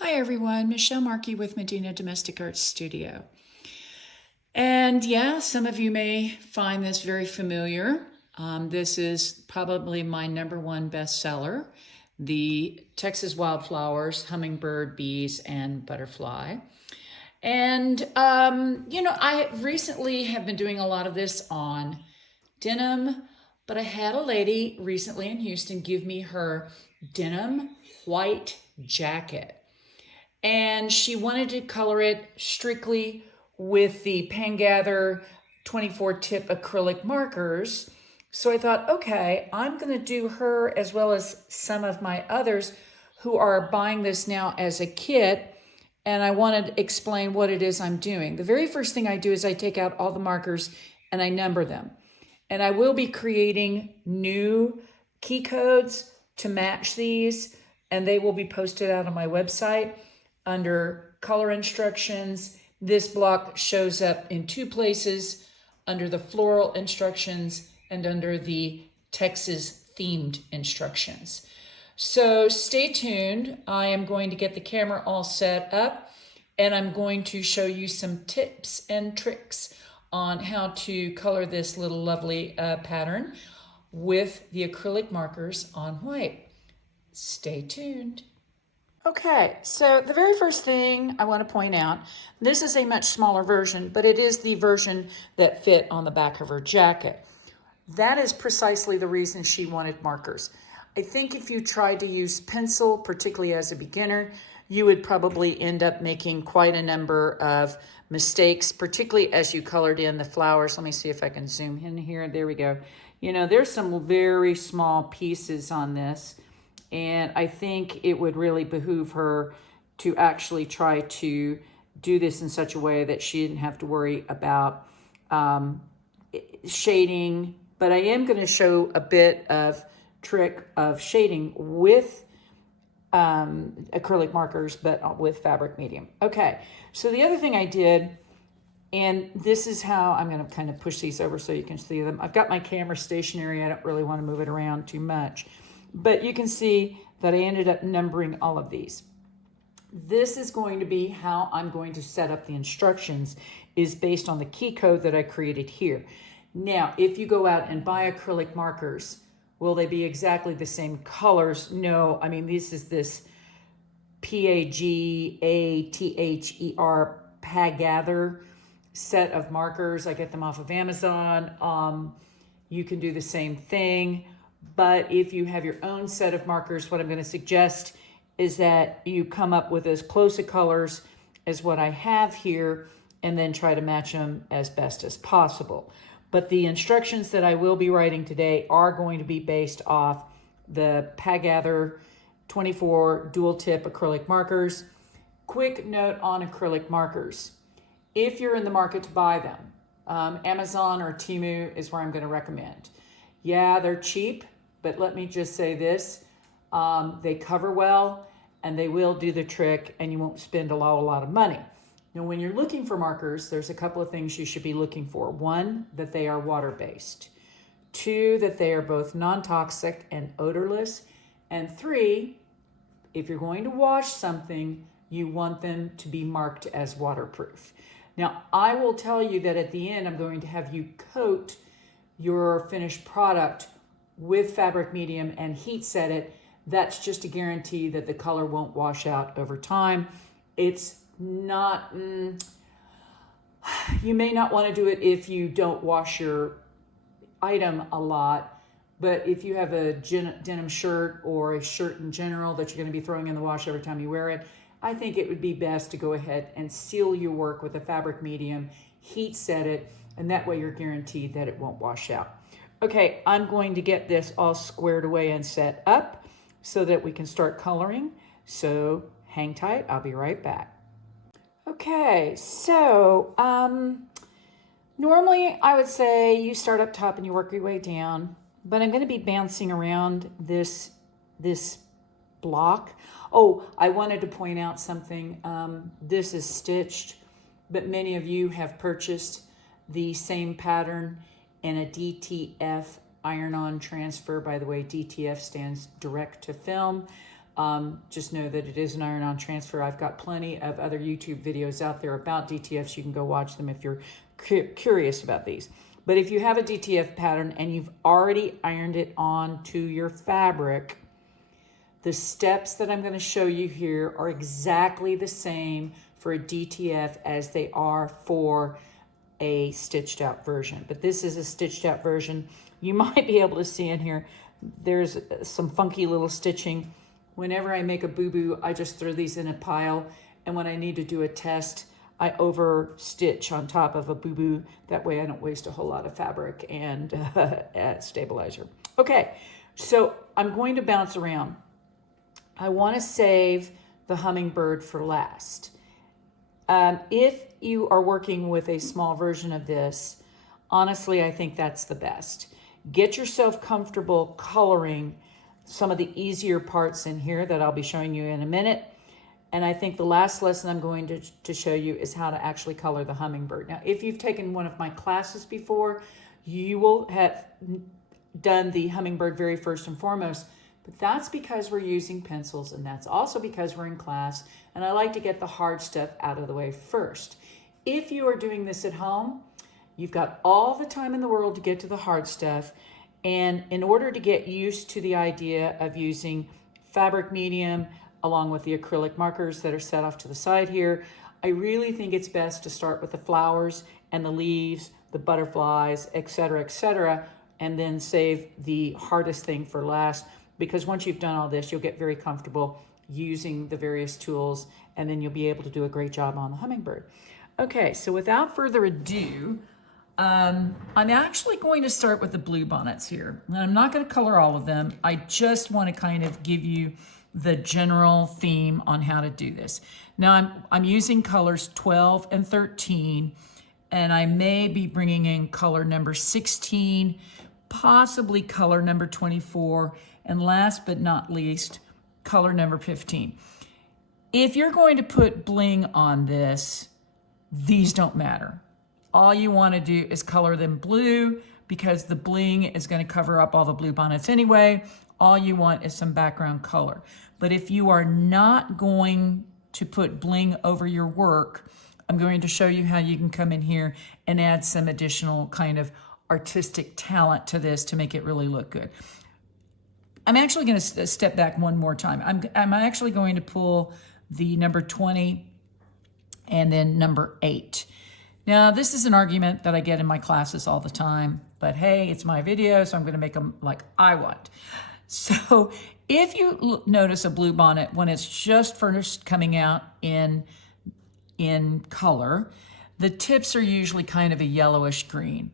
Hi everyone, Michelle Markey with Medina Domestic Arts Studio. And yeah, some of you may find this very familiar. This is probably my #1 bestseller, the Texas Wildflowers, Hummingbird, Bees, and Butterfly. And, I recently have been doing a lot of this on denim, but I had a lady recently in Houston give me her denim white jacket, and she wanted to color it strictly with the Pangather 24 tip acrylic markers. So I thought, okay, I'm going to do her as well as some of my others who are buying this now as a kit, and I want to explain what it is I'm doing. The very first thing I do is I take out all the markers and I number them. And I will be creating new key codes to match these, and they will be posted out on my website under color instructions. This block shows up in 2 places, under the floral instructions and under the Texas themed instructions. So stay tuned. I am going to get the camera all set up, and I'm going to show you some tips and tricks on how to color this little lovely pattern with the acrylic markers on white. Stay tuned. Okay, so the very first thing I want to point out, this is a much smaller version, but it is the version that fit on the back of her jacket. That is precisely the reason she wanted markers. I think if you tried to use pencil, particularly as a beginner, you would probably end up making quite a number of mistakes, particularly as you colored in the flowers. Let me see if I can zoom in here. There we go. You know, there's some very small pieces on this, and I think it would really behoove her to actually try to do this in such a way that she didn't have to worry about shading. But I am going to show a bit of trick of shading with acrylic markers, but with fabric medium. Okay, so the other thing I did, and this is how I'm going to kind of push these over so you can see them. I've got my camera stationary. I don't really want to move it around too much, but you can see that I ended up numbering all of these. This is going to be how I'm going to set up the instructions, is based on the key code that I created here. Now, if you go out and buy acrylic markers, will they be exactly the same colors? No, I mean, this P-A-G-A-T-H-E-R Pangather set of markers. I get them off of Amazon. You can do the same thing, but if you have your own set of markers, what I'm going to suggest is that you come up with as close a colors as what I have here, and then try to match them as best as possible. But the instructions that I will be writing today are going to be based off the Pangather 24 dual tip acrylic markers. Quick note on acrylic markers. If you're in the market to buy them, Amazon or Temu is where I'm going to recommend. Yeah, they're cheap, but let me just say this. They cover well, and they will do the trick, and you won't spend a lot of money. Now, when you're looking for markers, there's a couple of things you should be looking for. 1, that they are water-based. 2, that they are both non-toxic and odorless. And 3, if you're going to wash something, you want them to be marked as waterproof. Now, I will tell you that at the end, I'm going to have you coat your finished product with fabric medium and heat set it. That's just a guarantee that the color won't wash out over time. It's not, you may not want to do it if you don't wash your item a lot, but if you have a denim shirt or a shirt in general that you're going to be throwing in the wash every time you wear it, I think it would be best to go ahead and seal your work with a fabric medium, heat set it, and that way you're guaranteed that it won't wash out. Okay, I'm going to get this all squared away and set up so that we can start coloring. So hang tight, I'll be right back. Okay, so normally I would say you start up top and you work your way down, but I'm going to be bouncing around this block. Oh, I wanted to point out something. This is stitched, but many of you have purchased the same pattern in a DTF iron-on transfer. By the way, DTF stands direct to film. just know that it is an iron-on transfer. I've got plenty of other YouTube videos out there about DTFs. You can go watch them if you're curious about these. But if you have a DTF pattern and you've already ironed it onto your fabric, the steps that I'm going to show you here are exactly the same for a DTF as they are for a stitched out version. But this is a stitched out version. You might be able to see in here, there's some funky little stitching. Whenever I make a boo-boo, I just throw these in a pile. And when I need to do a test, I over stitch on top of a boo-boo. That way I don't waste a whole lot of fabric and stabilizer. Okay, so I'm going to bounce around. I want to save the hummingbird for last. If you are working with a small version of this, honestly, I think that's the best. Get yourself comfortable coloring some of the easier parts in here that I'll be showing you in a minute. And I think the last lesson I'm going to show you is how to actually color the hummingbird. Now, if you've taken one of my classes before, you will have done the hummingbird very first and foremost, but that's because we're using pencils, and that's also because we're in class, and I like to get the hard stuff out of the way first. If you are doing this at home, you've got all the time in the world to get to the hard stuff, and in order to get used to the idea of using fabric medium along with the acrylic markers that are set off to the side here, I really think it's best to start with the flowers and the leaves, the butterflies, etc., and then save the hardest thing for last, because once you've done all this, you'll get very comfortable using the various tools, and then you'll be able to do a great job on the hummingbird. Okay, so without further ado, I'm actually going to start with the blue bonnets here. And I'm not going to color all of them. I just want to kind of give you the general theme on how to do this. Now I'm using colors 12 and 13, and I may be bringing in color number 16, possibly color number 24, and last but not least, color number 15. If you're going to put bling on this, these don't matter. All you want to do is color them blue, because the bling is going to cover up all the blue bonnets anyway. All you want is some background color. But if you are not going to put bling over your work, I'm going to show you how you can come in here and add some additional kind of artistic talent to this to make it really look good. I'm actually going to step back one more time. I'm actually going to pull the number 20 and then number 8. Now, this is an argument that I get in my classes all the time, but hey, it's my video, so I'm going to make them like I want. So if you notice a blue bonnet when it's just first coming out in color, the tips are usually kind of a yellowish green.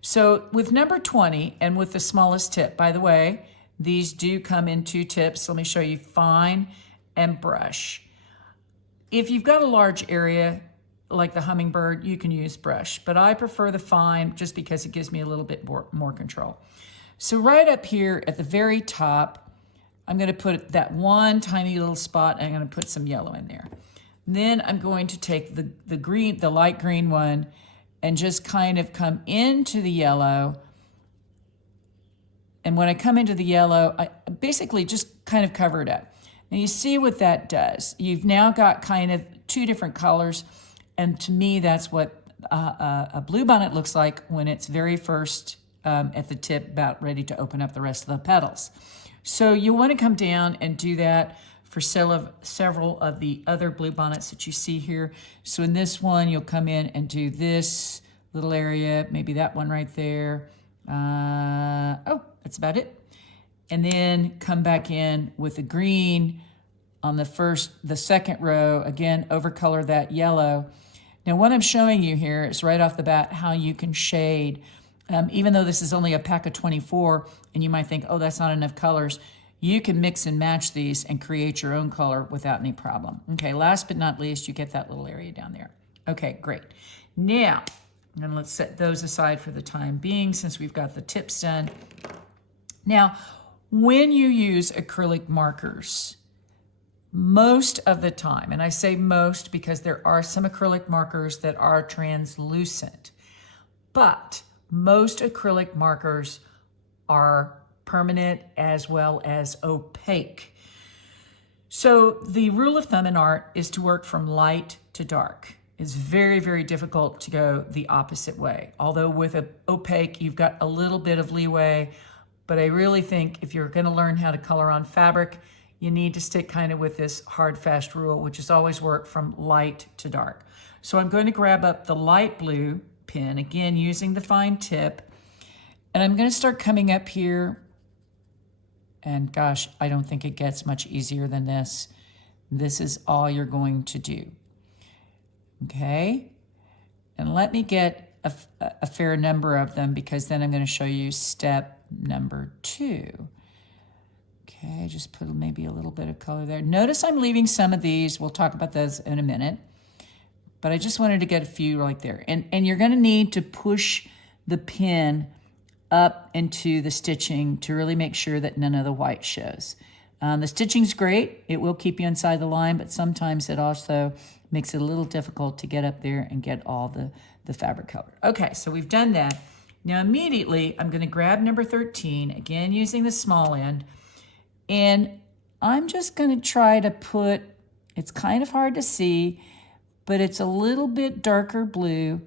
So with number 20 and with the smallest tip, by the way, these do come in 2 tips. Let me show you fine and brush. If you've got a large area like the hummingbird, you can use brush, but I prefer the fine just because it gives me a little bit more control. So right up here at the very top, I'm going to put that one tiny little spot, and I'm going to put some yellow in there. Then I'm going to take the green, the light green one, and just kind of come into the yellow. And when I come into the yellow, I basically just kind of cover it up. Now you see what that does. You've now got kind of 2 different colors, and to me, that's what a blue bonnet looks like when it's very first at the tip, about ready to open up the rest of the petals. So you want to come down and do that for several of the other blue bonnets that you see here. So in this one, you'll come in and do this little area, maybe that one right there. Oh, that's about it. And then come back in with the green on the second row, again, overcolor that yellow. Now what I'm showing you here is right off the bat how you can shade. Even though this is only a pack of 24, and you might think, oh, that's not enough colors, you can mix and match these and create your own color without any problem. Okay, last but not least, you get that little area down there. Okay, great. Now, and let's set those aside for the time being since we've got the tips done. Now, when you use acrylic markers, most of the time, and I say most because there are some acrylic markers that are translucent, but most acrylic markers are permanent as well as opaque. So the rule of thumb in art is to work from light to dark. It's very, very difficult to go the opposite way. Although with an opaque, you've got a little bit of leeway, but I really think if you're gonna learn how to color on fabric, you need to stick kind of with this hard, fast rule, which is always work from light to dark. So I'm going to grab up the light blue pen, again, using the fine tip, and I'm gonna start coming up here. And gosh, I don't think it gets much easier than this. This is all you're going to do. Okay? And let me get a fair number of them, because then I'm going to show you step number 2. Okay, just put maybe a little bit of color there. Notice I'm leaving some of these. We'll talk about those in a minute. But I just wanted to get a few right there. And you're going to need to push the pen up into the stitching to really make sure that none of the white shows. The stitching's great. It will keep you inside the line, but sometimes it also makes it a little difficult to get up there and get all the fabric color. Okay, so we've done that. Now immediately, I'm gonna grab number 13, again using the small end, and I'm just gonna try to put, it's kind of hard to see, but it's a little bit darker blue,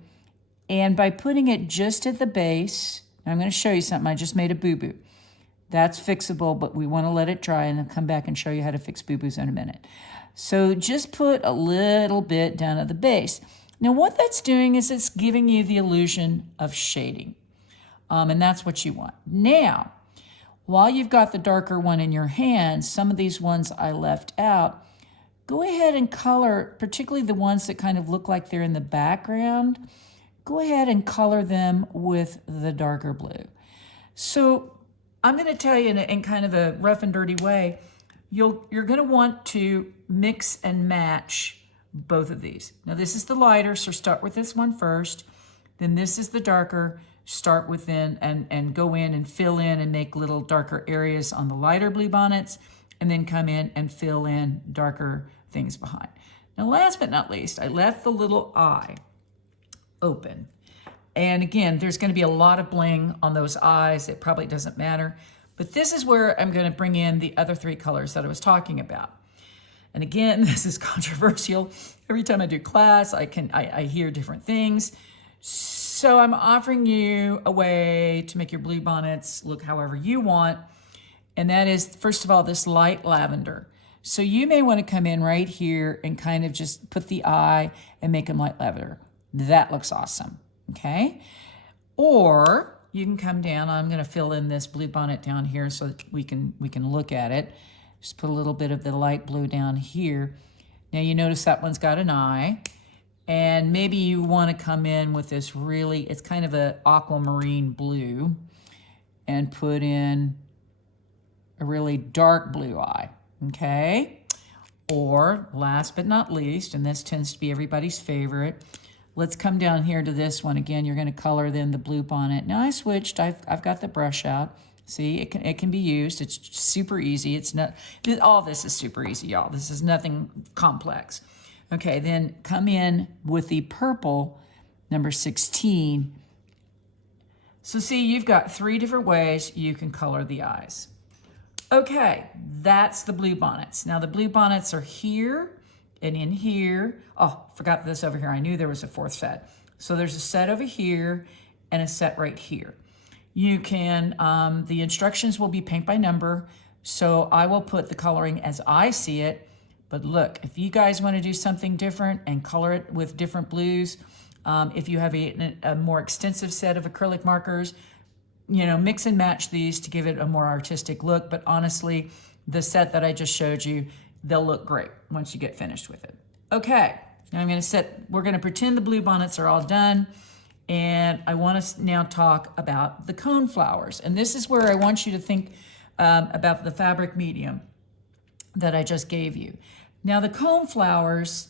and by putting it just at the base, I'm going to show you something. I just made a boo-boo. That's fixable, but we want to let it dry, and I'll come back and show you how to fix boo-boos in a minute. So just put a little bit down at the base. Now what that's doing is it's giving you the illusion of shading, and that's what you want. Now, while you've got the darker one in your hand, some of these ones I left out, go ahead and color, particularly the ones that kind of look like they're in the background. Go ahead and color them with the darker blue. So I'm going to tell you in kind of a rough and dirty way, you're going to want to mix and match both of these. Now this is the lighter, so start with this one first. Then this is the darker, start with and go in and fill in and make little darker areas on the lighter blue bonnets, and then come in and fill in darker things behind. Now last but not least, I left the little eye open. And again, there's going to be a lot of bling on those eyes. It probably doesn't matter. But this is where I'm going to bring in the other 3 colors that I was talking about. And again, this is controversial. Every time I do class, I hear different things. So I'm offering you a way to make your blue bonnets look however you want. And that is, first of all, this light lavender. So you may want to come in right here and kind of just put the eye and make them light lavender. That looks awesome, okay? Or you can come down, I'm gonna fill in this blue bonnet down here so that we can look at it. Just put a little bit of the light blue down here. Now you notice that one's got an eye, and maybe you wanna come in with this really, it's kind of a aquamarine blue, and put in a really dark blue eye, okay? Or last but not least, and this tends to be everybody's favorite, let's come down here to this one. Again, you're going to color then the blue bonnet. Now I switched. I've got the brush out. See, it can be used. It's super easy. It's not, all this is super easy, y'all. This is nothing complex. Okay, then come in with the purple, number 16. So see, you've got 3 different ways you can color the eyes. Okay, that's the blue bonnets. Now the blue bonnets are here and in here. Oh, forgot this over here. I knew there was a 4th set. So there's a set over here and a set right here. You can, the instructions will be paint by number, so I will put the coloring as I see it. But look, if you guys want to do something different and color it with different blues, if you have a more extensive set of acrylic markers, you know, mix and match these to give it a more artistic look. But honestly, the set that I just showed you, they'll look great once you get finished with it. Okay, now we're gonna pretend the blue bonnets are all done, and I want to now talk about the cone flowers. And this is where I want you to think about the fabric medium that I just gave you. Now the cone flowers,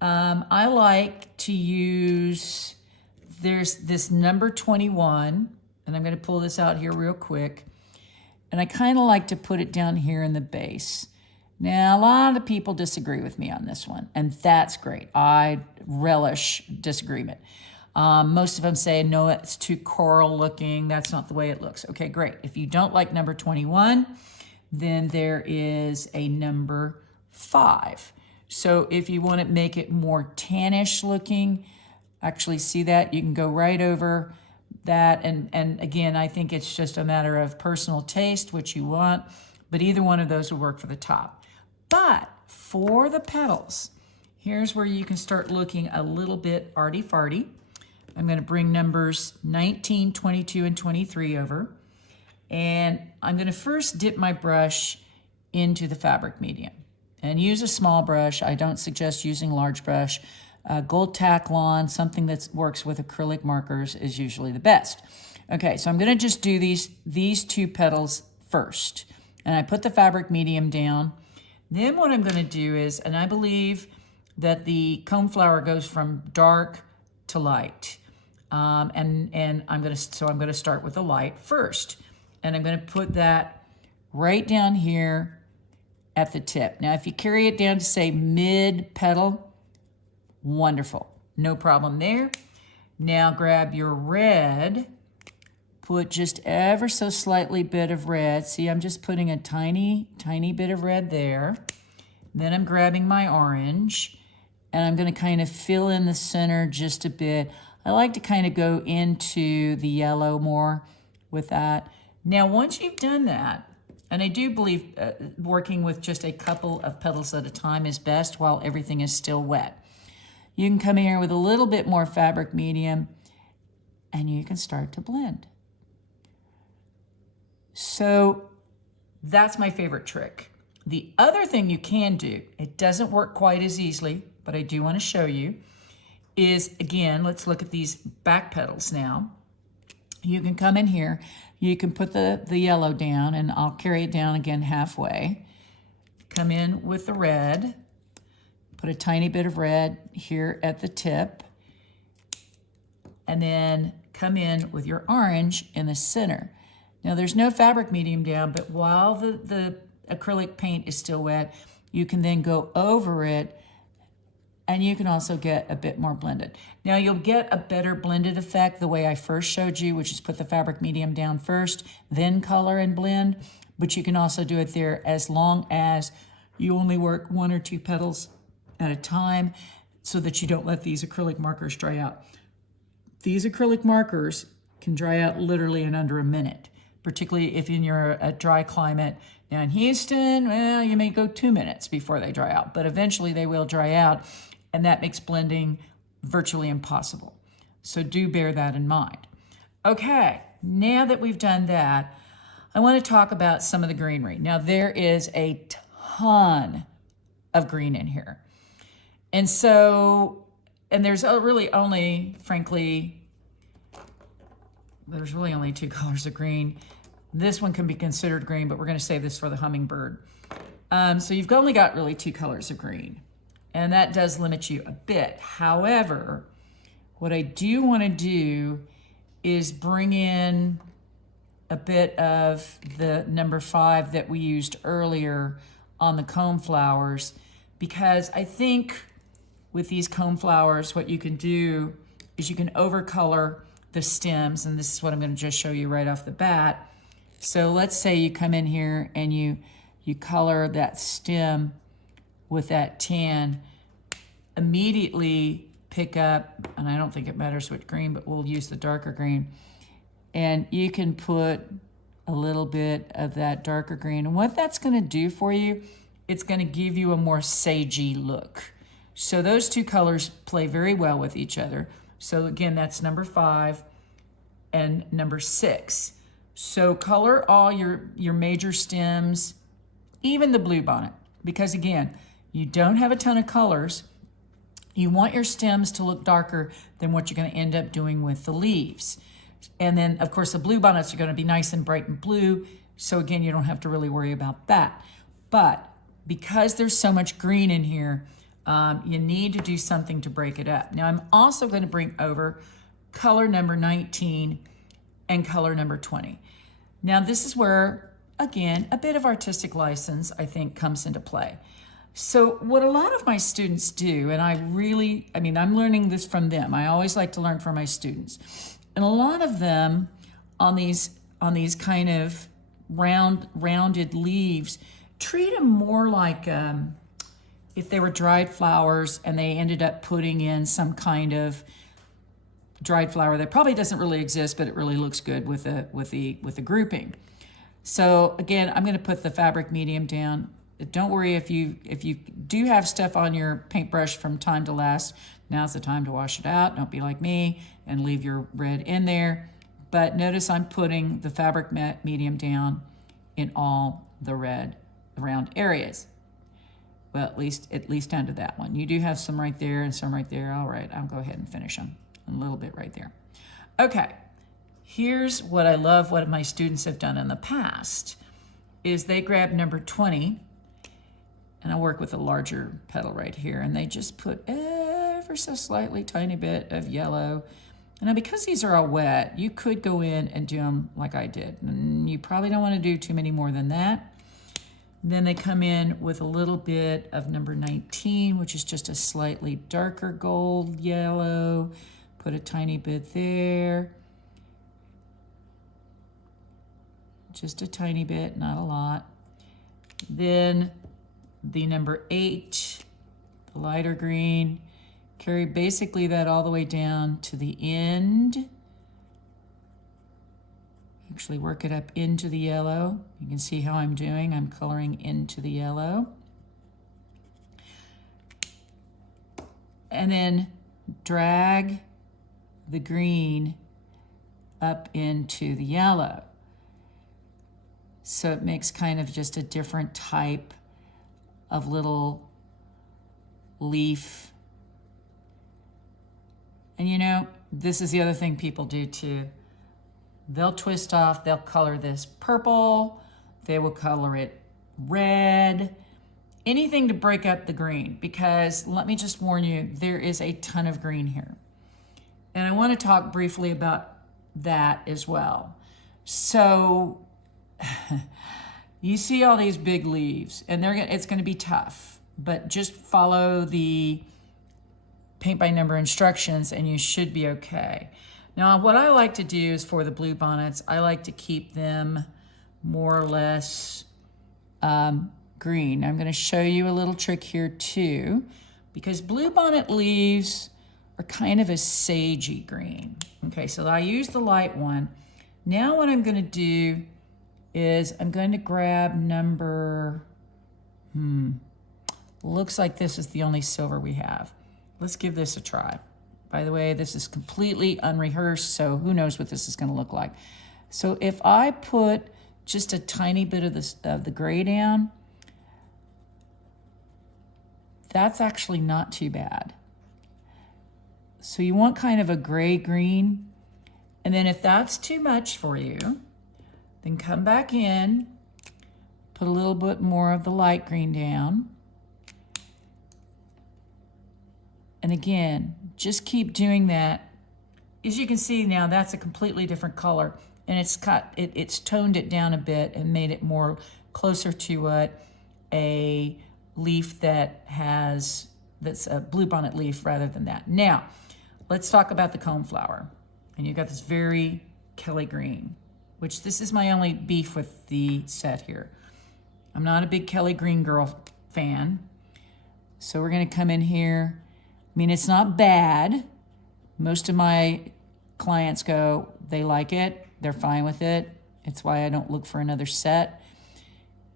I like to use, there's this number 21, and I'm gonna pull this out here real quick, and I kind of like to put it down here in the base. Now, a lot of people disagree with me on this one, and that's great. I relish disagreement. Most of them say, no, it's too coral looking. That's not the way it looks. Okay, great. If you don't like number 21, then there is a number 5. So if you want to make it more tannish looking, actually see that, you can go right over that. And again, I think it's just a matter of personal taste, which you want, but either one of those will work for the top. But for the petals, here's where you can start looking a little bit arty-farty. I'm going to bring numbers 19, 22, and 23 over. And I'm going to first dip my brush into the fabric medium. And use a small brush. I don't suggest using large brush. Gold Taklon, something that works with acrylic markers, is usually the best. Okay, so I'm going to just do these 2 petals first. And I put the fabric medium down. Then what I'm going to do is, and I believe that the coneflower goes from dark to light. And I'm going to start with the light first. And I'm going to put that right down here at the tip. Now, if you carry it down to, say, mid-petal, wonderful. No problem there. Now grab your red, put just ever so slightly bit of red. See, I'm just putting a tiny, tiny bit of red there. Then I'm grabbing my orange, and I'm going to kind of fill in the center just a bit. I like to kind of go into the yellow more with that. Now, once you've done that, and I do believe working with just a couple of petals at a time is best while everything is still wet. You can come in here with a little bit more fabric medium, and you can start to blend. So that's my favorite trick. The other thing you can do, it doesn't work quite as easily, but I do want to show you, is, again, let's look at these back petals now. You can come in here, you can put the yellow down, and I'll carry it down again halfway. Come in with the red, put a tiny bit of red here at the tip, and then come in with your orange in the center. Now there's no fabric medium down, but while the acrylic paint is still wet, you can then go over it, and you can also get a bit more blended. Now you'll get a better blended effect the way I first showed you, which is put the fabric medium down first, then color and blend, but you can also do it there as long as you only work 1 or 2 petals at a time so that you don't let these acrylic markers dry out. These acrylic markers can dry out literally in under a minute, particularly if you're a dry climate. Now in Houston, well, you may go 2 minutes before they dry out, but eventually they will dry out, and that makes blending virtually impossible. So do bear that in mind. Okay, now that we've done that, I want to talk about some of the greenery. Now there is a ton of green in here. And so, and there's really only, frankly, there's really only 2 colors of green. This one can be considered green, but we're going to save this for the hummingbird. So you've only got really 2 colors of green, and that does limit you a bit. However, what I do want to do is bring in a bit of the number 5 that we used earlier on the coneflowers, because I think with these coneflowers, what you can do is you can overcolor the stems, and this is what I'm going to just show you right off the bat. So let's say you come in here and you color that stem with that tan, immediately pick up, and I don't think it matters which green, but we'll use the darker green, and you can put a little bit of that darker green. And what that's going to do for you, it's going to give you a more sagey look. So those 2 colors play very well with each other. So again, that's number 5 and number 6. So color all your major stems, even the bluebonnet, because again, you don't have a ton of colors. You want your stems to look darker than what you're going to end up doing with the leaves. And then, of course, the bluebonnets are going to be nice and bright and blue. So again, you don't have to really worry about that. But because there's so much green in here, you need to do something to break it up. Now, I'm also going to bring over color number 19 and color number 20. Now, this is where, again, a bit of artistic license, I think, comes into play. So what a lot of my students do, and I'm learning this from them. I always like to learn from my students. And a lot of them on these kind of rounded leaves treat them more like if they were dried flowers and they ended up putting in some kind of dried flower that probably doesn't really exist, but it really looks good with the grouping. So again, I'm going to put the fabric medium down. Don't worry if you do have stuff on your paintbrush from time to last. Now's the time to wash it out. Don't be like me and leave your red in there. But notice I'm putting the fabric medium down in all the red around areas. Well, at least down to that one. You do have some right there and some right there. All right, I'll go ahead and finish them. A little bit right there. Okay, here's what I love what my students have done in the past is they grab number 20, and I work with a larger petal right here, and they just put ever so slightly tiny bit of yellow. And now because these are all wet, you could go in and do them like I did. And you probably don't want to do too many more than that. Then they come in with a little bit of number 19, which is just a slightly darker gold yellow. Put a tiny bit there. Just a tiny bit, not a lot. Then the number 8, the lighter green, carry basically that all the way down to the end. Actually work it up into the yellow. You can see how I'm doing. I'm coloring into the yellow. And then drag the green up into the yellow. So it makes kind of just a different type of little leaf. And you know, this is the other thing people do too. They'll twist off, they'll color this purple, they will color it red, anything to break up the green, because let me just warn you, there is a ton of green here. And I want to talk briefly about that as well. So you see all these big leaves, and it's going to be tough, but just follow the paint by number instructions and you should be okay. Now, what I like to do is for the blue bonnets, I like to keep them more or less green. I'm going to show you a little trick here too, because blue bonnet leaves are kind of a sagey green. Okay, so I use the light one. Now what I'm going to do is I'm going to grab number, looks like this is the only silver we have. Let's give this a try. By the way, this is completely unrehearsed, so who knows what this is going to look like. So if I put just a tiny bit of the gray down, that's actually not too bad. So you want kind of a gray-green, and then if that's too much for you, then come back in, put a little bit more of the light green down. And again, just keep doing that. As you can see now, that's a completely different color, and it's toned it down a bit and made it more closer to what a leaf that's a bluebonnet leaf rather than that. Now, let's talk about the coneflower. And you've got this very Kelly green, which this is my only beef with the set here. I'm not a big Kelly green girl fan. So we're gonna come in here. I mean, it's not bad. Most of my clients they like it, they're fine with it. It's why I don't look for another set.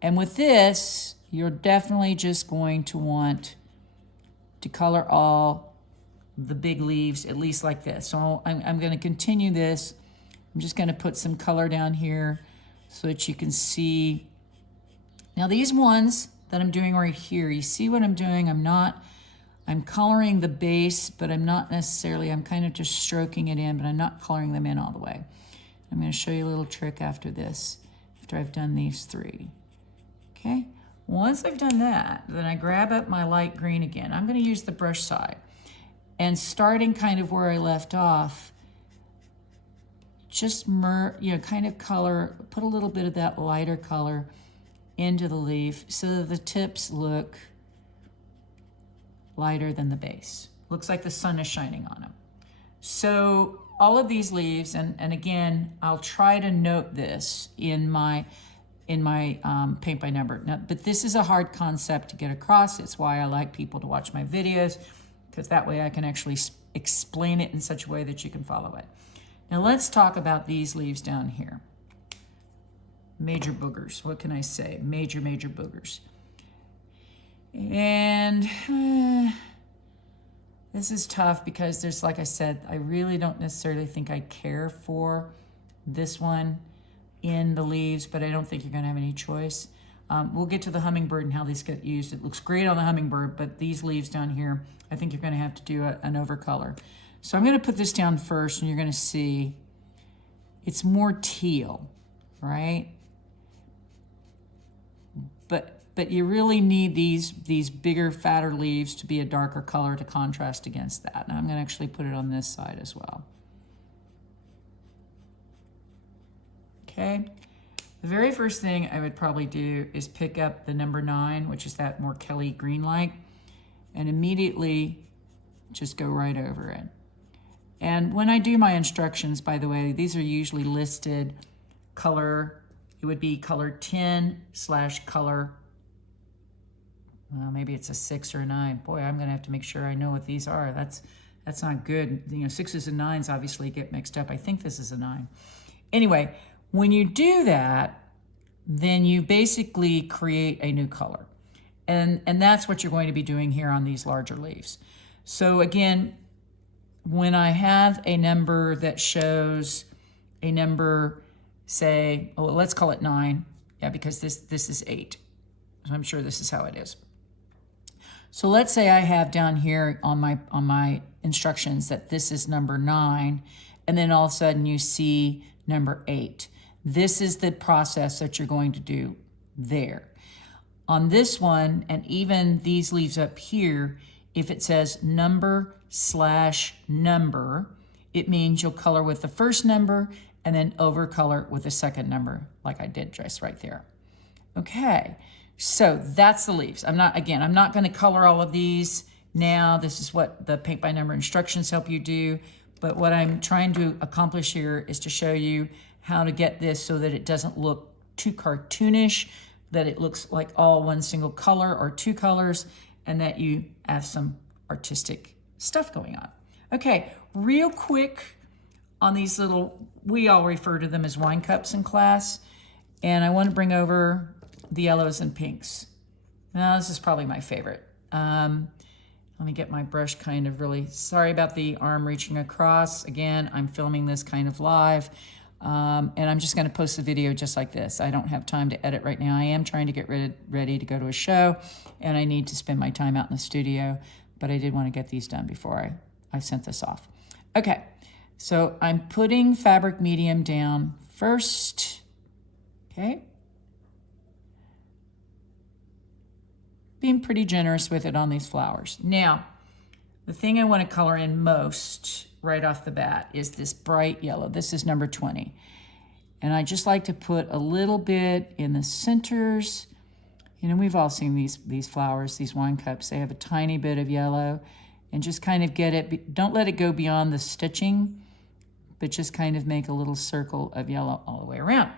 And with this, you're definitely just going to want to color all the big leaves, at least like this. So I'm going to continue this. I'm just going to put some color down here so that you can see. Now these ones that I'm doing right here, you see what I'm doing? I'm coloring the base, but I'm kind of just stroking it in, but I'm not coloring them in all the way. I'm going to show you a little trick after this, after I've done these 3. Okay, once I've done that, then I grab up my light green again. I'm going to use the brush side. And starting kind of where I left off, just kind of color, put a little bit of that lighter color into the leaf so that the tips look lighter than the base. Looks like the sun is shining on them. So all of these leaves, and again, I'll try to note this in in my paint by number. Now, but this is a hard concept to get across. It's why I like people to watch my videos, because that way I can actually explain it in such a way that you can follow it. Now let's talk about these leaves down here. Major boogers. What can I say? Major boogers. And this is tough because there's, like I said, I really don't necessarily think I care for this one in the leaves, but I don't think you're going to have any choice. We'll get to the hummingbird and how these get used. It looks great on the hummingbird, but these leaves down here, I think you're going to have to do an overcolor. So I'm going to put this down first, and you're going to see it's more teal, right? But you really need these bigger, fatter leaves to be a darker color to contrast against that. Now I'm going to actually put it on this side as well. Okay. The very first thing I would probably do is pick up the number 9, which is that more Kelly green-like, and immediately just go right over it. And when I do my instructions, by the way, these are usually listed color. It would be color 10/color, well, maybe it's a 6 or a 9. Boy, I'm gonna have to make sure I know what these are. That's not good. You know, 6s and 9s obviously get mixed up. I think this is a 9. Anyway, when you do that, then you basically create a new color. And that's what you're going to be doing here on these larger leaves. So again, when I have a number that shows a number, say, oh, let's call it 9. Yeah, because this is 8. So I'm sure this is how it is. So let's say I have down here on my instructions that this is number 9, and then all of a sudden you see number 8. This is the process that you're going to do there. On this one, and even these leaves up here, if it says number/number, it means you'll color with the first number and then overcolor with the second number, like I did just right there. Okay, so that's the leaves. I'm not going to color all of these now. This is what the paint by number instructions help you do. But what I'm trying to accomplish here is to show you how to get this so that it doesn't look too cartoonish, that it looks like all one single color or 2 colors, and that you have some artistic stuff going on. Okay, real quick on these little, we all refer to them as wine cups in class, and I want to bring over the yellows and pinks. Now, this is probably my favorite. Let me get my brush kind of really, sorry about the arm reaching across. Again, I'm filming this kind of live, and I'm just going to post the video just like this. I don't have time to edit right now. I am trying to get ready to go to a show, and I need to spend my time out in the studio, but I did want to get these done before I sent this off. Okay, so I'm putting fabric medium down first, okay? Being pretty generous with it on these flowers. Now, the thing I want to color in most right off the bat is this bright yellow. This is number 20. And I just like to put a little bit in the centers. You know, we've all seen these flowers, these wine cups. They have a tiny bit of yellow, and just kind of get it. Don't let it go beyond the stitching, but just kind of make a little circle of yellow all the way around.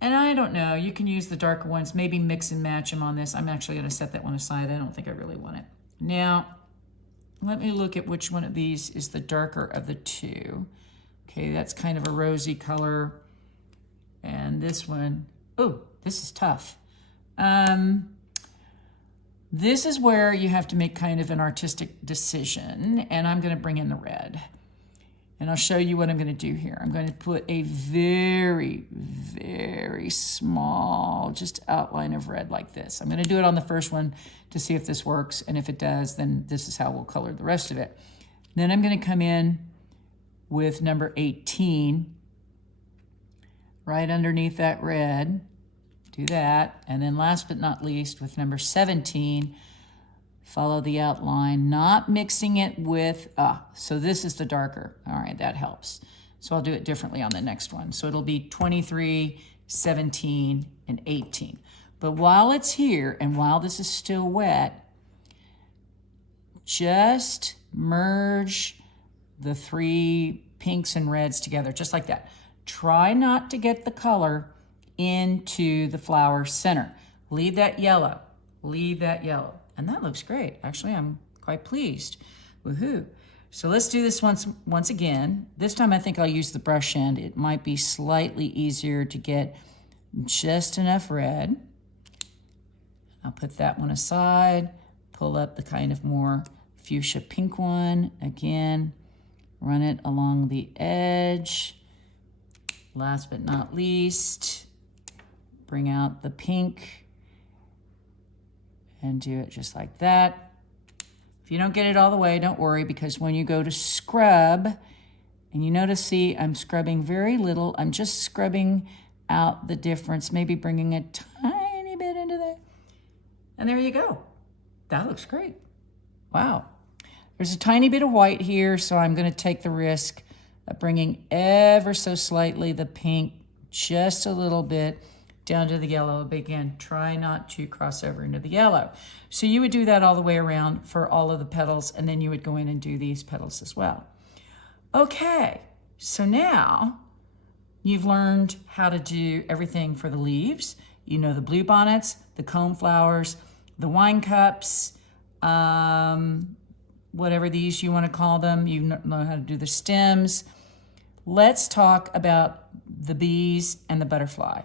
And I don't know, you can use the darker ones, maybe mix and match them on this. I'm actually going to set that one aside. I don't think I really want it. Now, let me look at which one of these is the darker of the 2. Okay, that's kind of a rosy color. And this one, oh, this is tough. This is where you have to make kind of an artistic decision, and I'm going to bring in the red. And I'll show you what I'm going to do here. I'm going to put a very, very small just outline of red like this. I'm going to do it on the first one to see if this works. And if it does, then this is how we'll color the rest of it. Then I'm going to come in with number 18 right underneath that red. Do that. And then last but not least, with number 17, follow the outline, not mixing it with, so this is the darker. All right, that helps. So I'll do it differently on the next one. So it'll be 23, 17, and 18. But while it's here and while this is still wet, just merge the 3 pinks and reds together, just like that. Try not to get the color into the flower center. Leave that yellow. Leave that yellow. And that looks great. Actually, I'm quite pleased. Woohoo. So let's do this once again. This time I think I'll use the brush end. It might be slightly easier to get just enough red. I'll put that one aside, pull up the kind of more fuchsia pink one. Again, run it along the edge. Last but not least, bring out the pink and do it just like that. If you don't get it all the way, don't worry, because when you go to scrub, and you notice, see, I'm scrubbing very little. I'm just scrubbing out the difference, maybe bringing a tiny bit into there. And there you go. That looks great. Wow. There's a tiny bit of white here, so I'm going to take the risk of bringing ever so slightly the pink, just a little bit, down to the yellow. But again, try not to cross over into the yellow. So you would do that all the way around for all of the petals, and then you would go in and do these petals as well. Okay, so now you've learned how to do everything for the leaves. You know the blue bonnets, the cone flowers, the wine cups, whatever these you want to call them. You know how to do the stems. Let's talk about the bees and the butterfly.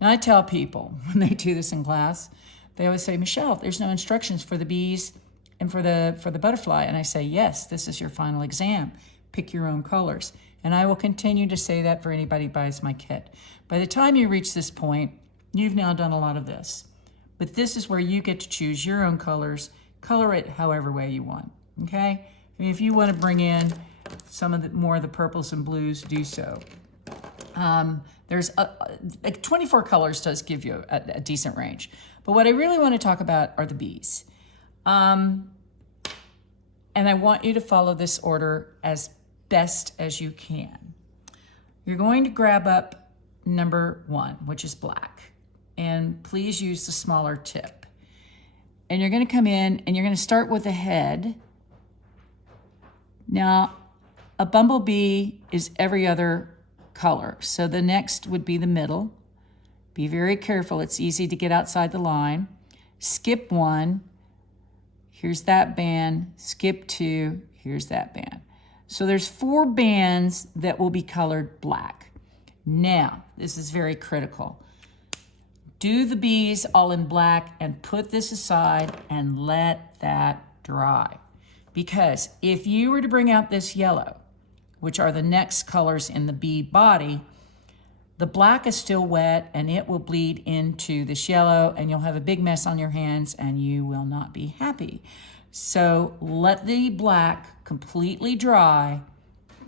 Now I tell people when they do this in class, they always say, Michelle, there's no instructions for the bees and for the butterfly. And I say, yes, this is your final exam. Pick your own colors. And I will continue to say that for anybody who buys my kit. By the time you reach this point, you've now done a lot of this. But this is where you get to choose your own colors. Color it however way you want, okay? I mean, if you want to bring in some of the more of the purples and blues, do so. There's 24 colors does give you a decent range. But what I really want to talk about are the bees. And I want you to follow this order as best as you can. You're going to grab up number 1, which is black. And please use the smaller tip. And you're going to come in and you're going to start with the head. Now, a bumblebee is every other color. So the next would be the middle. Be very careful. It's easy to get outside the line. Skip 1. Here's that band. Skip 2. Here's that band. So there's 4 bands that will be colored black. Now, this is very critical. Do the bees all in black and put this aside and let that dry. Because if you were to bring out this yellow, which are the next colors in the bee body, the black is still wet and it will bleed into this yellow and you'll have a big mess on your hands and you will not be happy. So let the black completely dry,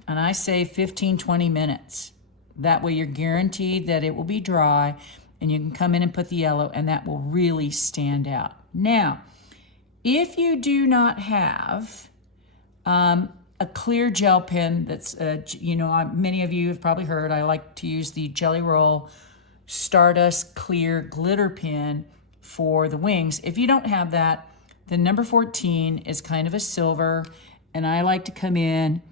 and I say 15-20 minutes. That way you're guaranteed that it will be dry and you can come in and put the yellow and that will really stand out. Now, if you do not have a clear gel pen that's, many of you have probably heard, I like to use the Jelly Roll Stardust Clear Glitter Pen for the wings. If you don't have that, the number 14 is kind of a silver, and I like to come in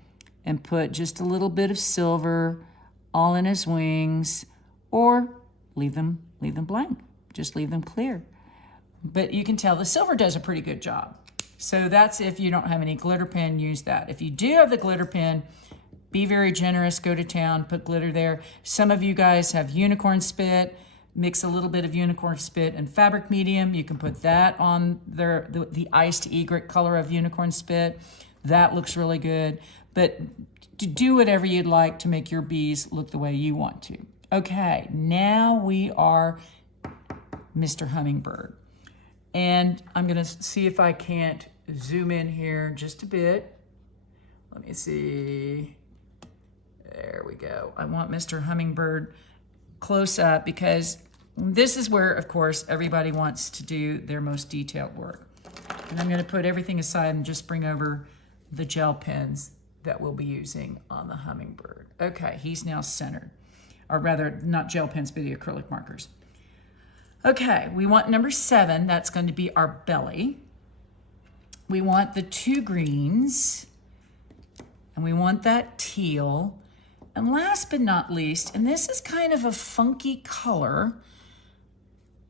and put just a little bit of silver all in his wings, or leave them blank. Just leave them clear. But you can tell the silver does a pretty good job. So that's if you don't have any glitter pen, use that. If you do have the glitter pen, be very generous, go to town, put glitter there. Some of you guys have unicorn spit. Mix a little bit of unicorn spit and fabric medium. You can put that on the iced egret color of unicorn spit. That looks really good. But to do whatever you'd like to make your bees look the way you want to. Okay, now we are Mr. Hummingbird. And I'm gonna see if I can't zoom in here just a bit. Let me see. There we go. I want Mr. Hummingbird close up because this is where, of course, everybody wants to do their most detailed work. And I'm gonna put everything aside and just bring over the gel pens that we'll be using on the hummingbird. Okay, he's now centered. Or rather, not gel pens, but the acrylic markers. Okay, we want number 7. That's going to be our belly. We want the 2 greens. And we want that teal. And last but not least, and this is kind of a funky color,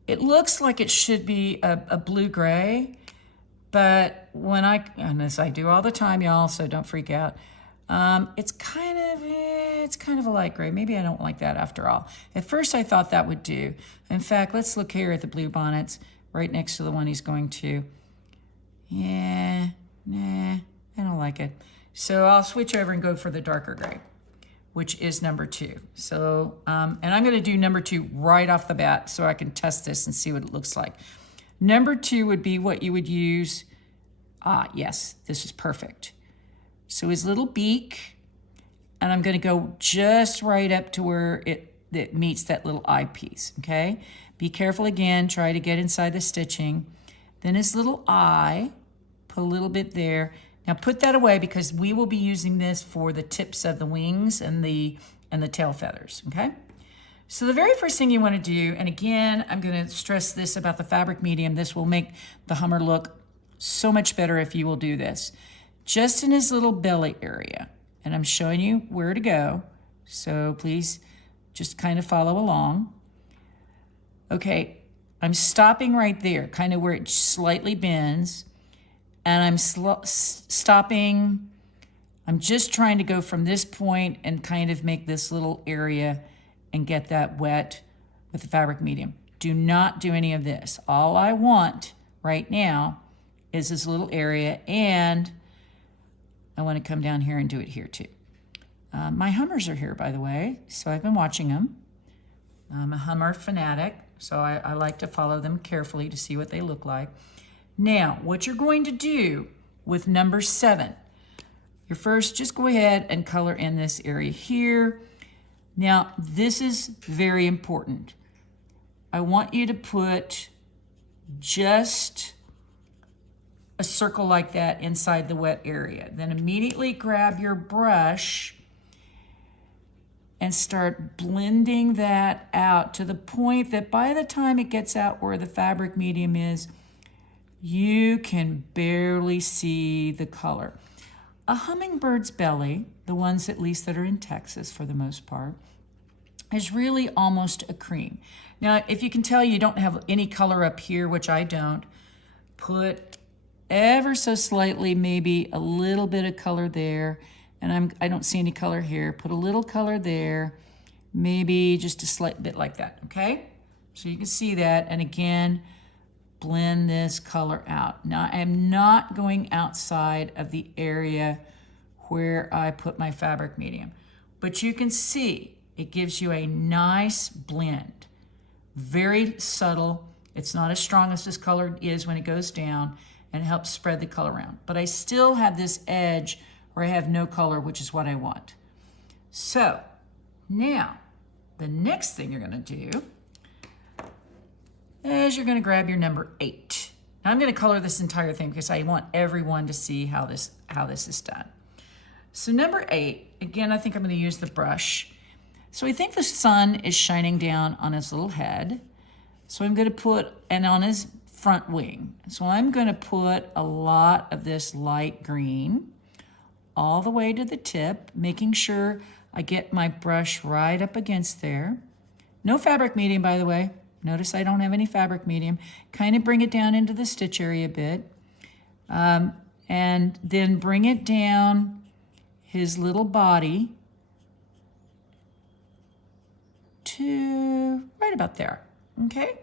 it looks like it should be a blue-gray, but and this I do all the time, y'all, so don't freak out. It's kind of a light gray. Maybe I don't like that after all. At first I thought that would do. In fact, let's look here at the blue bonnets right next to the one he's going to. Yeah, nah, I don't like it. So I'll switch over and go for the darker gray, which is number 2. So, and I'm gonna do number 2 right off the bat so I can test this and see what it looks like. Number 2 would be what you would use. Yes, this is perfect. So his little beak, and I'm gonna go just right up to where it meets that little eyepiece, okay? Be careful again, try to get inside the stitching. Then his little eye, put a little bit there. Now put that away because we will be using this for the tips of the wings and the tail feathers, okay? So the very first thing you want to do, and again, I'm going to stress this about the fabric medium, this will make the Hummer look so much better if you will do this. Just in his little belly area, and I'm showing you where to go, so please just kind of follow along. Okay, I'm stopping right there, kind of where it slightly bends, and I'm stopping. I'm just trying to go from this point and kind of make this little area and get that wet with the fabric medium. Do not do any of this. All I want right now is this little area, and I want to come down here and do it here too. My Hummers are here, by the way, so I've been watching them. I'm a Hummer fanatic, so I like to follow them carefully to see what they look like. Now, what you're going to do with number 7, you're first just go ahead and color in this area here. Now, this is very important. I want you to put just a circle like that inside the wet area. Then immediately grab your brush and start blending that out to the point that by the time it gets out where the fabric medium is, you can barely see the color. A hummingbird's belly, the ones at least that are in Texas for the most part, is really almost a cream. Now, if you can tell you don't have any color up here, which I don't, put ever so slightly, maybe a little bit of color there, and I don't see any color here. Put a little color there, maybe just a slight bit like that, okay? So you can see that, and again, blend this color out. Now, I am not going outside of the area where I put my fabric medium, but you can see it gives you a nice blend. Very subtle. It's not as strong as this color is when it goes down, and it helps spread the color around. But I still have this edge where I have no color, which is what I want. So now, the next thing you're gonna do is you're gonna grab your number 8. Now I'm gonna color this entire thing because I want everyone to see how this is done. So number 8, again, I think I'm gonna use the brush. So I think the sun is shining down on his little head. So I'm gonna put, and on his front wing. So I'm gonna put a lot of this light green all the way to the tip, making sure I get my brush right up against there. No fabric medium, by the way. Notice I don't have any fabric medium. Kind of bring it down into the stitch area a bit. And then bring it down his little body to right about there, okay?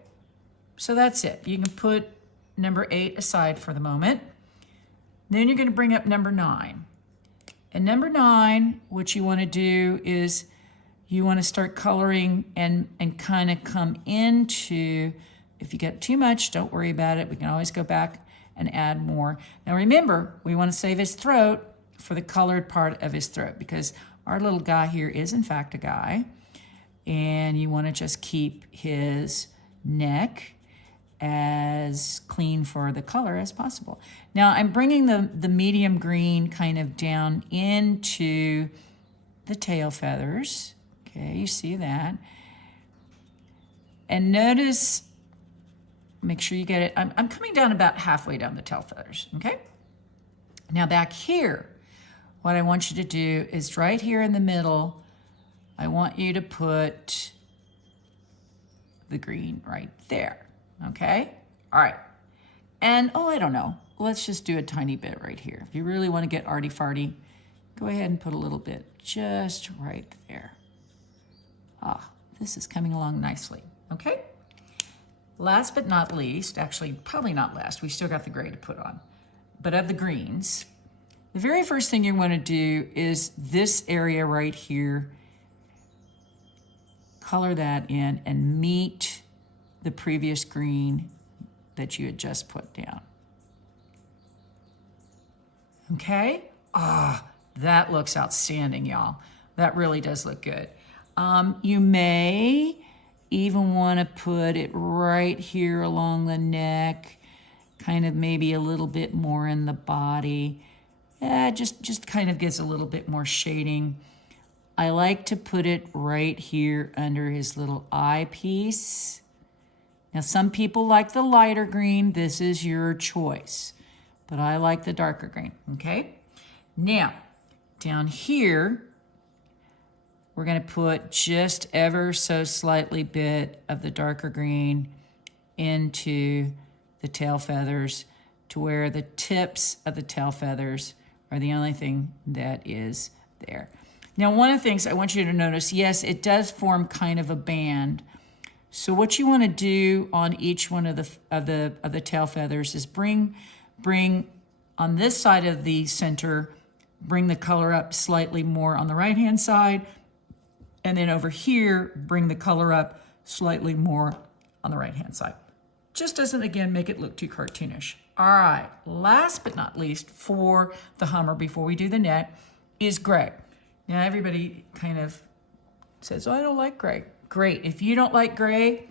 So that's it. You can put number 8 aside for the moment. Then you're gonna bring up number 9. And number 9, what you wanna do is you wanna start coloring and kind of come into, if you get too much, don't worry about it. We can always go back and add more. Now remember, we wanna save his throat for the colored part of his throat because our little guy here is in fact a guy. And you wanna just keep his neck as clean for the color as possible. Now I'm bringing the medium green kind of down into the tail feathers. Okay, you see that. And notice, make sure you get it. I'm coming down about halfway down the tail feathers, okay? Now back here, what I want you to do is right here in the middle, I want you to put the green right there, okay? All right, and oh, I don't know, let's just do a tiny bit right here. If you really want to get arty-farty, go ahead and put a little bit just right there. Ah, this is coming along nicely, okay? Last but not least, actually probably not last, we still got the gray to put on, but of the greens, the very first thing you want to do is this area right here, color that in and meet the previous green that you had just put down. Okay? Ah, that looks outstanding, y'all. That really does look good. You may even want to put it right here along the neck, kind of maybe a little bit more in the body. Just kind of gives a little bit more shading. I like to put it right here under his little eyepiece. Now, some people like the lighter green. This is your choice, but I like the darker green, okay? Now, down here, we're gonna put just ever so slightly bit of the darker green into the tail feathers to where the tips of the tail feathers are the only thing that is there. Now, one of the things I want you to notice, yes, it does form kind of a band. So what you want to do on each one of the tail feathers is bring on this side of the center, bring the color up slightly more on the right-hand side, and then over here, bring the color up slightly more on the right-hand side. Just doesn't, again, make it look too cartoonish. All right, last but not least for the Hummer before we do the neck is gray. Now, everybody kind of says, oh, I don't like gray. Great, if you don't like gray,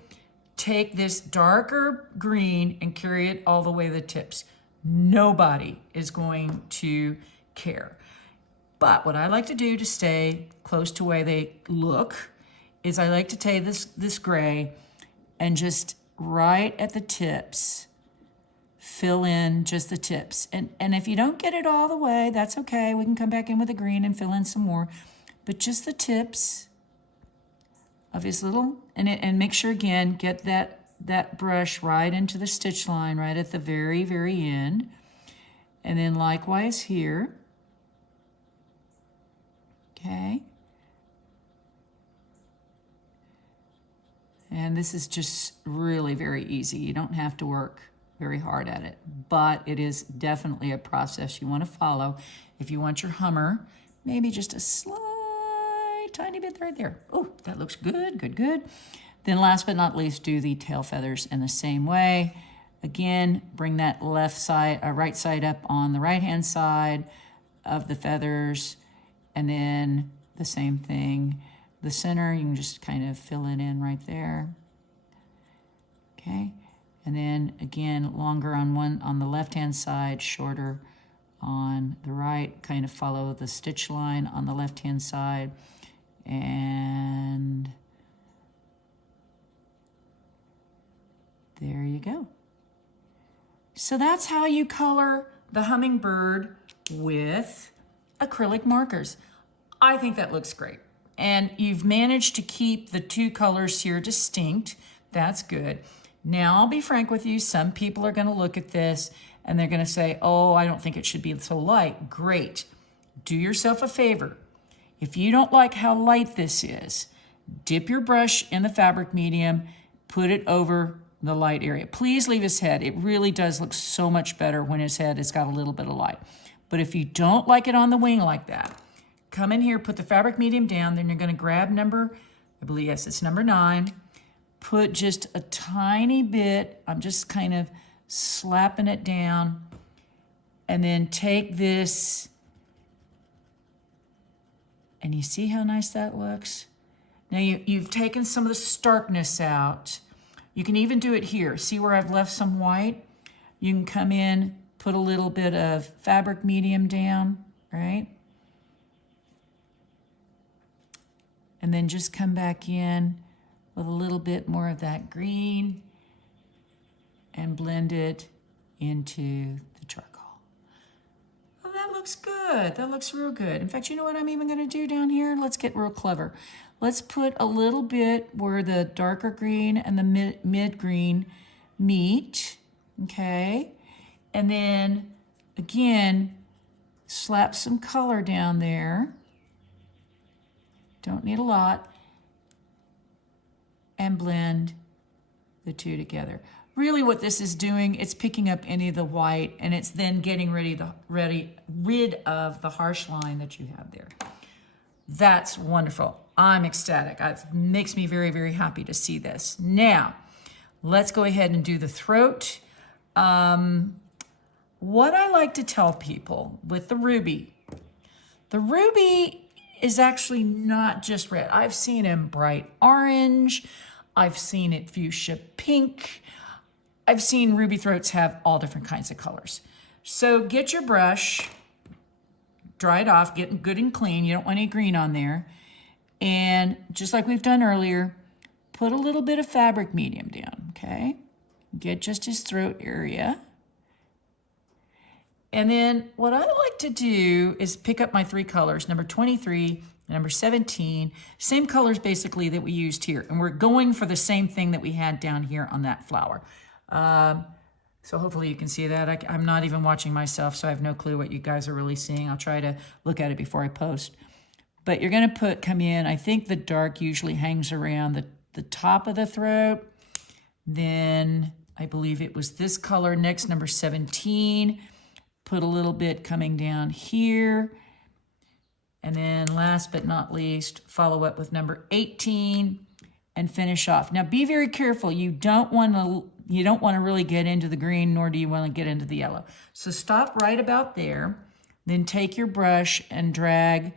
take this darker green and carry it all the way to the tips. Nobody is going to care. But what I like to do to stay close to where they look is I like to take this gray and just right at the tips, fill in just the tips. And if you don't get it all the way, that's okay. We can come back in with the green and fill in some more. But just the tips of his little, and make sure again, get that brush right into the stitch line right at the very, very end. And then likewise here. Okay. And this is just really very easy. You don't have to work very hard at it, but it is definitely a process you want to follow. If you want your Hummer, maybe just a slight tiny bit right there. Oh, that looks good, good, good. Then last but not least, do the tail feathers in the same way. Again, bring that left side, right side up on the right-hand side of the feathers, and then the same thing. The center, you can just kind of fill it in right there. Okay, and then again, longer on the left-hand side, shorter on the right. Kind of follow the stitch line on the left-hand side, and there you go. So that's how you color the hummingbird with acrylic markers. I think that looks great. And you've managed to keep the two colors here distinct. That's good. Now, I'll be frank with you. Some people are going to look at this and they're going to say, oh, I don't think it should be so light. Great. Do yourself a favor. If you don't like how light this is, dip your brush in the fabric medium, put it over the light area. Please leave his head. It really does look so much better when his head has got a little bit of light. But if you don't like it on the wing like that, come in here, put the fabric medium down, then you're going to grab number, I believe, yes, it's number 9. Put just a tiny bit, I'm just kind of slapping it down, and then take this, and you see how nice that looks? Now you've taken some of the starkness out. You can even do it here. See where I've left some white? You can come in, put a little bit of fabric medium down, right? And then just come back in with a little bit more of that green and blend it into the charcoal. Oh, that looks good. That looks real good. In fact, you know what I'm even going to do down here? Let's get real clever. let's put a little bit where the darker green and the mid green meet, okay? And then again, slap some color down there. Don't need a lot. And blend the two together. Really what this is doing, it's picking up any of the white and it's then getting rid of the harsh line that you have there. That's wonderful. I'm ecstatic. It makes me very, very happy to see this. Now, let's go ahead and do the throat. What I like to tell people with the ruby is actually not just red. I've seen him bright orange. I've seen it fuchsia pink. I've seen ruby throats have all different kinds of colors. So get your brush, dry it off, get it good and clean. You don't want any green on there. And just like we've done earlier, put a little bit of fabric medium down, okay? Get just his throat area. And then what I like to do is pick up my 3 colors, number 23, number 17, same colors basically that we used here. And we're going for the same thing that we had down here on that flower. So hopefully you can see that. I'm not even watching myself, so I have no clue what you guys are really seeing. I'll try to look at it before I post. But you're gonna come in, I think the dark usually hangs around the top of the throat. Then I believe it was this color next, number 17. Put a little bit coming down here. And then last but not least, follow up with number 18 and finish off. Now be very careful. You don't want to really get into the green, nor do you want to get into the yellow. So stop right about there. Then take your brush and drag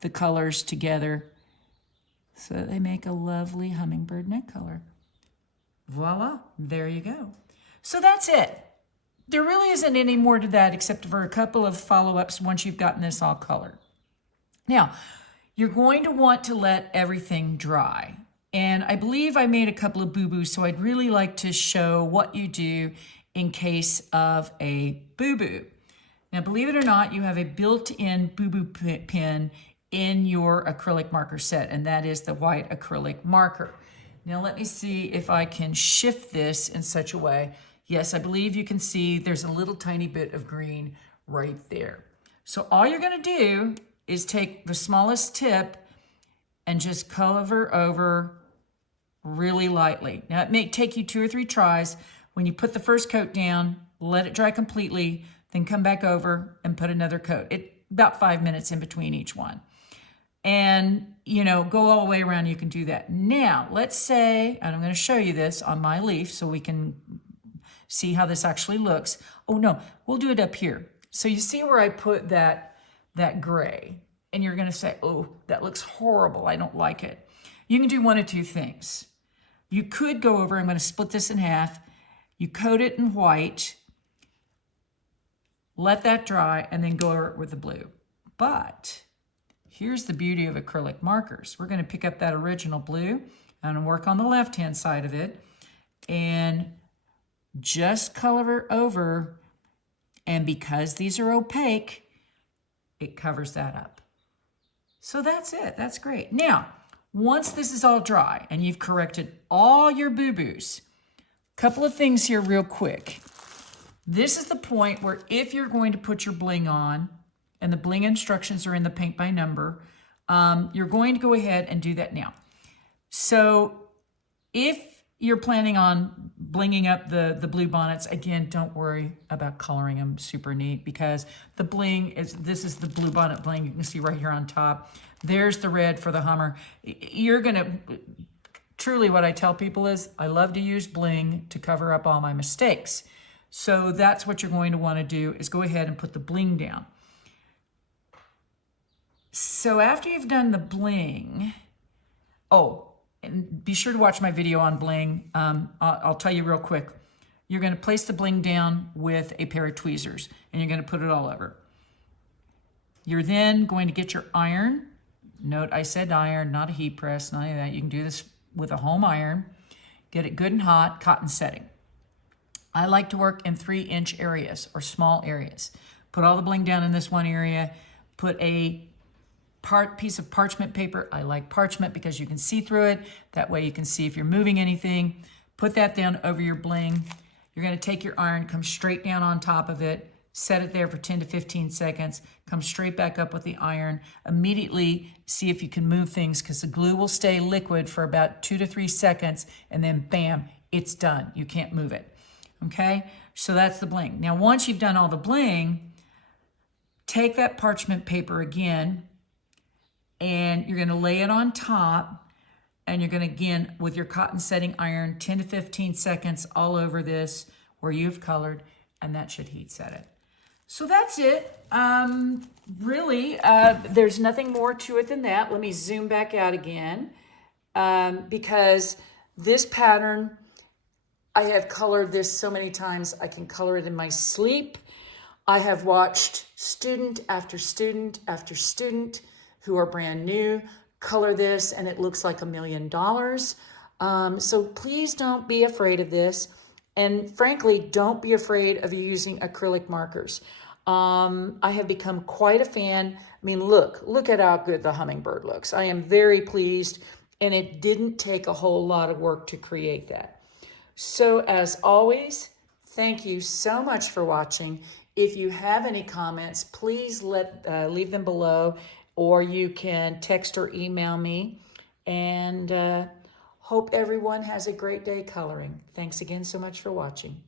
the colors together so that they make a lovely hummingbird neck color. Voila, there you go. So that's it. There really isn't any more to that except for a couple of follow-ups once you've gotten this all colored. Now, you're going to want to let everything dry. And I believe I made a couple of boo-boos, so I'd really like to show what you do in case of a boo-boo. Now, believe it or not, you have a built-in boo-boo pin in your acrylic marker set, and that is the white acrylic marker. Now, let me see if I can shift this in such a way. Yes, I believe you can see there's a little tiny bit of green right there. So all you're gonna do is take the smallest tip and just cover over really lightly. Now it may take you 2 or 3 tries. When you put the first coat down, let it dry completely, then come back over and put another coat. About 5 minutes in between each one. And, go all the way around, you can do that. Now, let's say, and I'm gonna show you this on my leaf so we can see how this actually looks. Oh no, we'll do it up here. So you see where I put that gray, and you're gonna say, oh, that looks horrible, I don't like it. You can do one of 2 things. You could go over, I'm gonna split this in half, you coat it in white, let that dry, and then go over it with the blue. But here's the beauty of acrylic markers. We're gonna pick up that original blue and work on the left-hand side of it, and just color over, and because these are opaque, it covers that up. So that's it, that's great. Now, once this is all dry and you've corrected all your boo-boos, couple of things here real quick. This is the point where if you're going to put your bling on, and the bling instructions are in the paint by number, you're going to go ahead and do that now. So if you're planning on blinging up the blue bonnets, again, don't worry about coloring them super neat, because the bling this is the blue bonnet bling you can see right here on top. There's the red for the Hummer. You're gonna, truly what I tell people is, I love to use bling to cover up all my mistakes. So that's what you're going to wanna do, is go ahead and put the bling down. So after you've done the bling, and be sure to watch my video on bling. I'll tell you real quick. You're going to place the bling down with a pair of tweezers, and you're going to put it all over. You're then going to get your iron. Note I said iron, not a heat press, none of that. You can do this with a home iron. Get it good and hot, cotton setting. I like to work in 3-inch areas or small areas. Put all the bling down in this one area. Put a piece of parchment paper. I like parchment because you can see through it. That way you can see if you're moving anything. Put that down over your bling. You're going to take your iron, come straight down on top of it, set it there for 10 to 15 seconds, come straight back up with the iron. Immediately see if you can move things because the glue will stay liquid for about 2 to 3 seconds, and then bam, it's done. You can't move it. Okay, so that's the bling. Now, once you've done all the bling, take that parchment paper again, and you're going to lay it on top, and you're going to, again, with your cotton setting iron, 10 to 15 seconds all over this where you've colored, and that should heat set it. So that's it. Really, there's nothing more to it than that. Let me zoom back out again because this pattern, I have colored this so many times. I can color it in my sleep. I have watched student after student after student who are brand new color this, and it looks like $1 million. So please don't be afraid of this. And frankly, don't be afraid of using acrylic markers. I have become quite a fan. I mean, look at how good the hummingbird looks. I am very pleased, and it didn't take a whole lot of work to create that. So as always, thank you so much for watching. If you have any comments, please leave them below, or you can text or email me. And hope everyone has a great day coloring. Thanks again so much for watching.